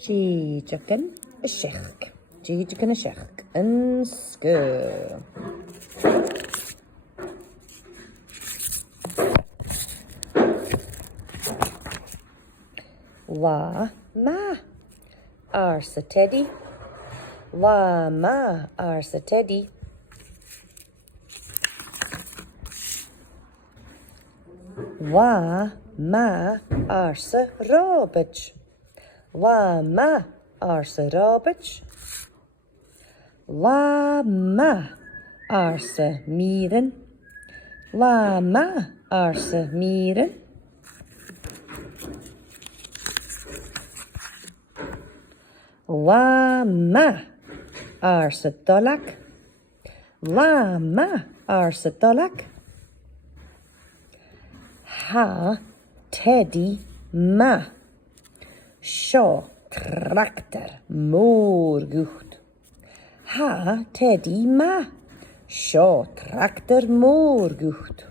Jijakan a shech. Jijakan a shech. And skr. Wa ma arsa teddy. Wa ma arsa teddy. Wa ma arsa Robert. Wa ma arsa Robert. Wa ma arsa Miren. Wa ma arsa Miren. Wa ma arsa Dolak. Wa ma arsa Dolak. Ha Teddy ma. Sjo traktor mor gucht. Ha Teddy ma. Sjo traktor mor gucht.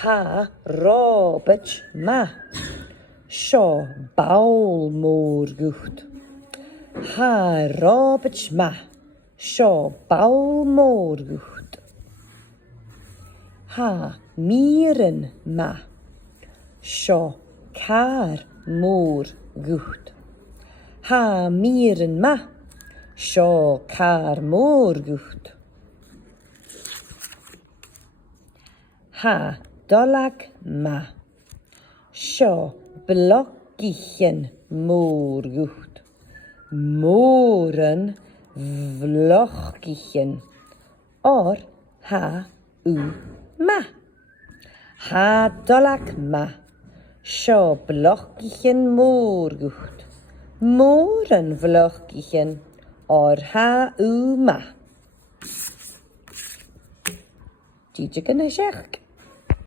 Ha Robert ma. Sjo baul mor gucht. Ha Robert ma. Sjo baul mor gucht. Ha Miren ma. Sjo kar mor gucht. Ha Miren ma. Sjo kar mor gucht. Ha Dolak ma. Sjo blokkichen mor gucht. Moren vlokkichen. Or ha u ma. Ha Dolak ma. Sjo blokkichen mor gucht. Moren vlokkichen. Or ha u ma. Jijakan a shech.